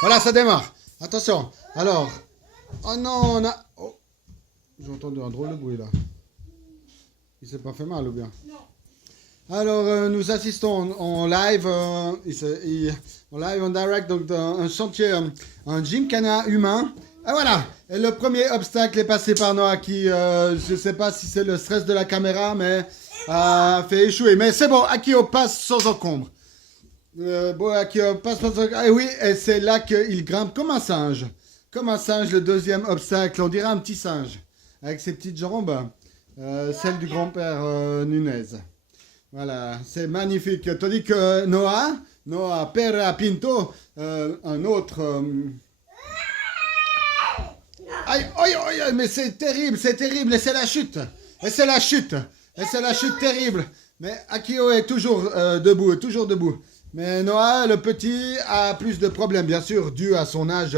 Voilà, ça démarre. Attention. Alors. Oh non, on a... Oh. J'ai entendu un drôle de bruit là. Il s'est pas fait mal ou bien? Alors, nous assistons en live, en live, en direct, donc un chantier, un gymkhana humain. Et voilà, et le premier obstacle est passé par Noah qui, je ne sais pas si c'est le stress de la caméra, mais a fait échouer. Mais c'est bon, Akio passe sans encombre. Bon, Akio passe sans encombre. Et oui, et c'est là qu'il grimpe comme un singe. Comme un singe, le deuxième obstacle, on dirait un petit singe, avec ses petites jambes, celle du grand-père Nunez. Voilà, c'est magnifique. Tandis que Noah Pera Pinto, un autre... Aïe, aïe, aïe, mais c'est terrible, et c'est la chute. Et c'est la chute terrible. Mais Akio est toujours debout. Mais Noah, le petit, a plus de problèmes, bien sûr, dû à son âge,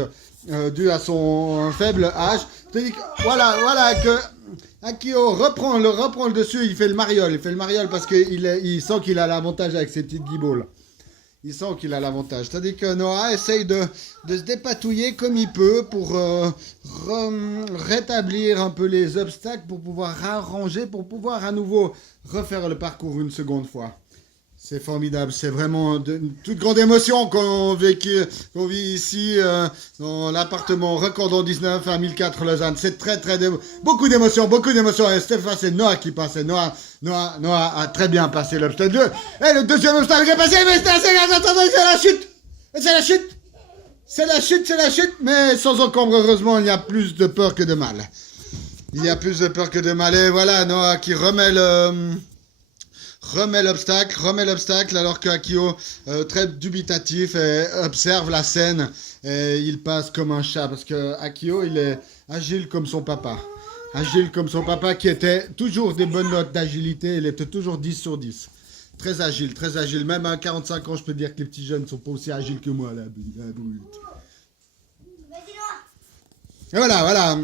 dû à son faible âge. Tandis que, voilà que... Akio reprend le dessus, il fait le mariole parce qu'il sent qu'il a l'avantage avec ses petites guiboles. Il sent qu'il a l'avantage. C'est-à-dire que Noah essaye de se dépatouiller comme il peut pour rétablir un peu les obstacles, pour pouvoir arranger, pour pouvoir à nouveau refaire le parcours une seconde fois. C'est formidable, c'est vraiment une toute grande émotion qu'on vit ici dans l'appartement Recordon 19 à 1004 Lausanne. C'est beaucoup d'émotions. Et Stéphane, c'est Noah qui passe. Noah a très bien passé l'obstacle 2. Et le deuxième obstacle est passé, mais c'est la chute, mais sans encombre, heureusement, il y a plus de peur que de mal. Et voilà, Noah qui remet l'obstacle alors que Akio, très dubitatif, observe la scène et il passe comme un chat parce que Akio, il est agile comme son papa. Qui était toujours des bonnes notes d'agilité, il était toujours 10 sur 10. Très agile. Même à 45 ans, je peux dire que les petits jeunes ne sont pas aussi agiles que moi, là. Et voilà.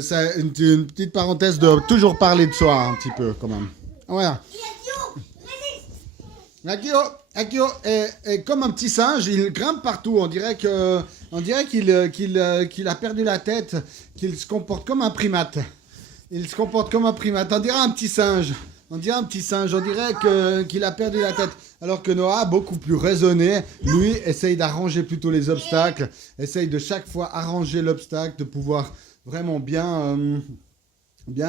C'est une petite parenthèse de toujours parler de soi, un petit peu, quand même. Voilà. Akio est comme un petit singe, il grimpe partout, on dirait qu'il a perdu la tête, qu'il se comporte comme un primate. On dirait un petit singe, on dirait qu'il a perdu la tête. Alors que Noah, beaucoup plus raisonné, lui, essaye d'arranger plutôt les obstacles, essaye de chaque fois arranger l'obstacle, de pouvoir vraiment bien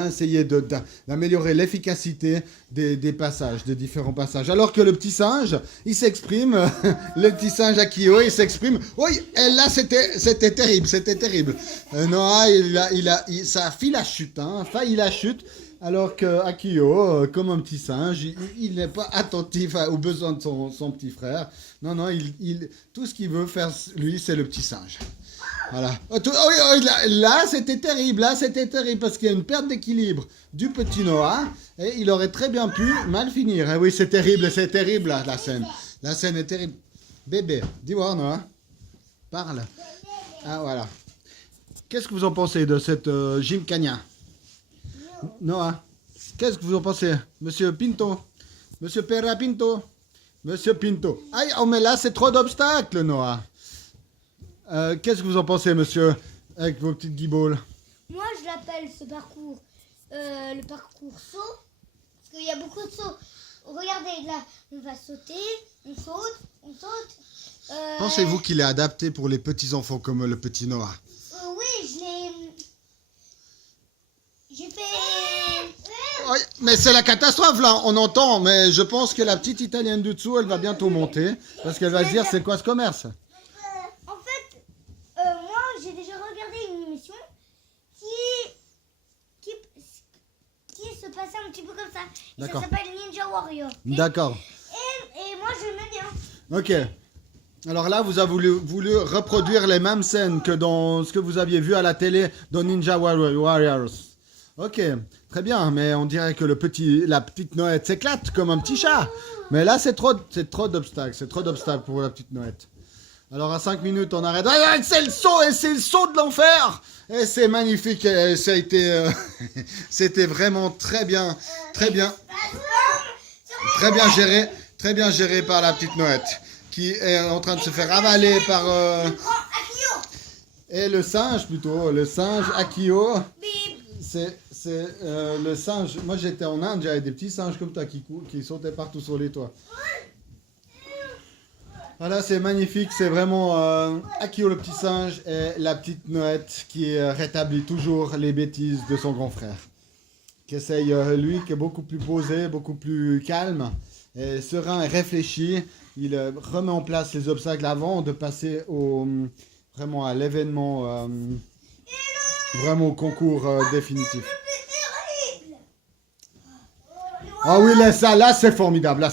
essayer d'améliorer l'efficacité des différents passages. Alors que le petit singe, il s'exprime, le petit singe Akio, il s'exprime. Oui, et là, c'était terrible. Noah, ça a failli la chute, alors que Akio, comme un petit singe, il n'est pas attentif aux besoins de son petit frère. Non, tout ce qu'il veut faire, lui, c'est le petit singe. Voilà. Là, c'était terrible parce qu'il y a une perte d'équilibre du petit Noah et il aurait très bien pu mal finir. Oui, c'est terrible là, la scène. La scène est terrible. Bébé, dis-moi Noah. Parle. Ah, voilà. Qu'est-ce que vous en pensez de cette gymkhana? Noah, qu'est-ce que vous en pensez? Monsieur Pinto? Monsieur Pera Pinto? Monsieur Pinto. Aïe, oh mais là, c'est trop d'obstacles, Noah. Qu'est-ce que vous en pensez, monsieur, avec vos petites guiboles? Moi, je l'appelle ce parcours le parcours saut, parce qu'il y a beaucoup de sauts. Regardez, là, on va sauter, on saute. Pensez-vous qu'il est adapté pour les petits enfants comme le petit Noah? Oui, j'ai fait... Oui, mais c'est la catastrophe, là, on entend, mais je pense que la petite italienne du dessous, elle va bientôt monter, parce qu'elle va se dire, c'est quoi ce commerce? Moi, j'ai déjà regardé une émission qui se passait un petit peu comme ça. Et ça s'appelle Ninja Warrior. D'accord. Et moi, j'aimais bien. Ok. Alors là, vous avez voulu reproduire les mêmes scènes que dans ce que vous aviez vu à la télé dans Ninja Warriors. Ok, très bien, mais on dirait que la petite Noëtte s'éclate comme un petit chat. Mais là, c'est trop d'obstacles pour la petite Noëtte. Alors à 5 minutes, on arrête. C'est le saut de l'enfer. Et c'est magnifique. Et ça a été, c'était vraiment très bien géré par la petite Noëtte, qui est en train de se faire avaler par. Et le singe plutôt, le singe Akio. Bip. C'est le singe. Moi j'étais en Inde, j'avais des petits singes comme toi qui sautaient partout sur les toits. Voilà, c'est magnifique, c'est vraiment Akio le petit singe et la petite Noët qui rétablit toujours les bêtises de son grand frère. Qui essaye, lui, qui est beaucoup plus posé, beaucoup plus calme, et serein et réfléchi. Il remet en place les obstacles avant de passer vraiment à l'événement, vraiment au concours définitif. Ah oui, là c'est formidable,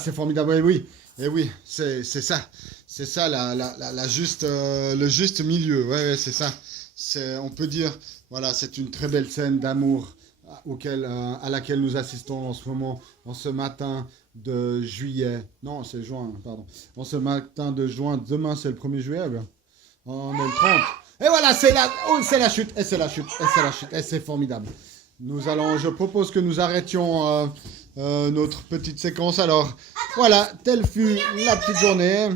oui, oui. Et oui, c'est ça. C'est ça le juste milieu. Ouais, c'est ça. On peut dire, voilà, c'est une très belle scène d'amour à laquelle nous assistons en ce moment, en ce matin de juillet. Non, c'est juin, pardon. En ce matin de juin, demain c'est le 1er juillet. Bien. On est le 30. Et voilà, c'est la chute, et c'est la chute, et c'est formidable. Je propose que nous arrêtions notre petite séquence. Alors, voilà, telle fut la petite journée.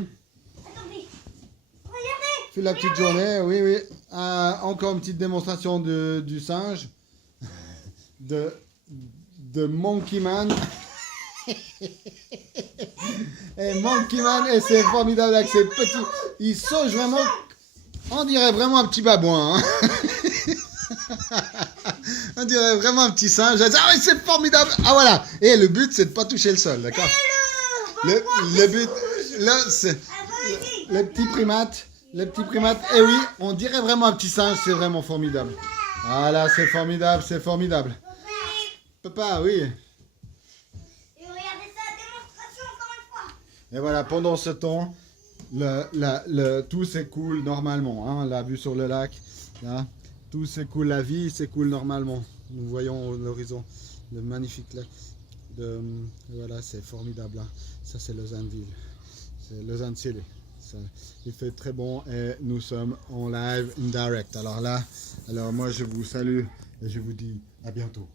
Fut la petite journée, oui, oui. Encore une petite démonstration du singe, de Monkey Man. Et Monkey Man, et c'est formidable avec ses petits. Il sauge vraiment. On dirait vraiment un petit babouin. Hein. On dirait vraiment un petit singe. Ah oui, c'est formidable. Ah voilà. Et le but, c'est de ne pas toucher le sol, d'accord? Le but, là, c'est les petits primates. Les petits primates. Et oui, on dirait vraiment un petit singe. C'est vraiment formidable. Voilà, c'est formidable, c'est formidable. Papa, oui. Et regardez ça, démonstration encore une fois. Et voilà, pendant ce temps, tout s'écoule normalement. Hein, la vue sur le lac, là, tout s'écoule, la vie s'écoule normalement. Nous voyons l'horizon, le magnifique lac. Voilà, c'est formidable. Hein. Ça, c'est Lausanne-Ville. C'est Lausanne-City. Il fait très bon et nous sommes en live, in direct. Alors là, moi, je vous salue et je vous dis à bientôt.